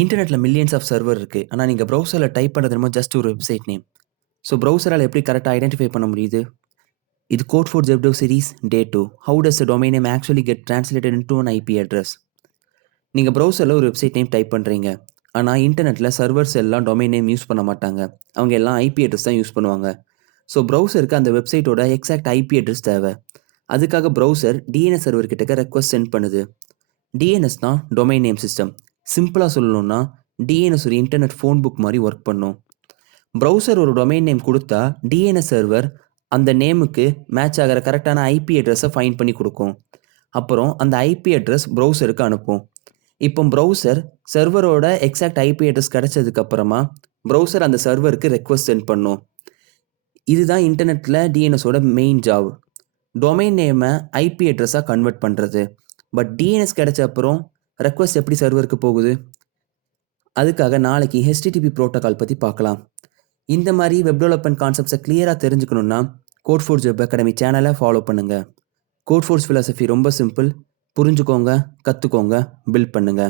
இன்டர்நெட்ல millions of server இருக்கு. ஆனா நீங்க ப்ரௌசர்ல டைப் பண்றது என்னமோ ஜஸ்ட் ஒரு வெப்சைட் நேம். ஸோ ப்ரௌசரால எப்படி கரெக்ட்டா ஐடென்டிஃபை பண்ண முடியுது? இது கோட் ஃபார் ஜெப்டெவ் series day 2. How does a domain name actually get translated into an IP address? நீங்க ப்ரௌசர்ல ஒரு வெப்சைட் நேம் டைப் பண்றீங்க. ஆனா இன்டர்நெட்ல சர்வர்ஸ் எல்லாம் டொமைன் நேம் யூஸ் பண்ண மாட்டாங்க. அவங்க எல்லாம் ஐபி அட்ரஸ் தான் யூஸ் பண்ணுவாங்க. ஸோ ப்ரௌசருக்கு அந்த வெப்சைட்டோட எக்ஸாக்ட் ஐபி அட்ரஸ் தேவை. அதுக்காக ப்ரௌசர் டிஎன்எஸ் சர்வர் கிட்டக்க ரெக்வஸ்ட் சென்ட் பண்ணுது. டிஎன்எஸ் தான் டொமைன் நேம் சிஸ்டம். சிம்பிளா சொல்லணும்னா டிஎன்எஸ் ஒரு இன்டர்நெட் ஃபோன் புக் மாதிரி ஒர்க் பண்ணும். ப்ரௌசர் ஒரு டொமைன் நேம் கொடுத்தா டிஎன்எஸ் சர்வர் அந்த நேமுக்கு மேட்ச் ஆகிற கரெக்டான ஐபி அட்ரஸை ஃபைண்ட் பண்ணி கொடுக்கும். அப்புறம் அந்த ஐபி அட்ரஸ் ப்ரௌசருக்கு அனுப்பும். இப்போ ப்ரௌசர் சர்வரோட எக்ஸாக்ட் ஐபி அட்ரஸ் கிடைச்சதுக்கு அப்புறமா ப்ரௌசர் அந்த சர்வருக்கு ரெக்வஸ்ட் சென்ட் பண்ணும். இதுதான் இன்டர்நெட்டில் டிஎன்எஸோட மெயின் ஜாப். டொமைன் நேமை ஐபி அட்ரஸாக கன்வெர்ட் பண்ணுறது. பட் டிஎன்எஸ் கிடைச்ச அப்புறம் ரெக்வஸ்ட் எப்படி சர்வருக்கு போகுது? அதுக்காக நாளைக்கு HTTP ப்ரோட்டோகால் பற்றி பார்க்கலாம். இந்த மாதிரி வெப் டெவலப்மெண்ட் கான்செப்ட்ஸை கிளியராக தெரிஞ்சுக்கணுன்னா கோட் ஃபோர்ஸ் வெப் அகாடமி சேனலை ஃபாலோ பண்ணுங்கள். கோட் ஃபோர்ஸ் ஃபிலாசபி ரொம்ப சிம்பிள். புரிஞ்சுக்கோங்க, கற்றுக்கோங்க, பில்ட் பண்ணுங்க.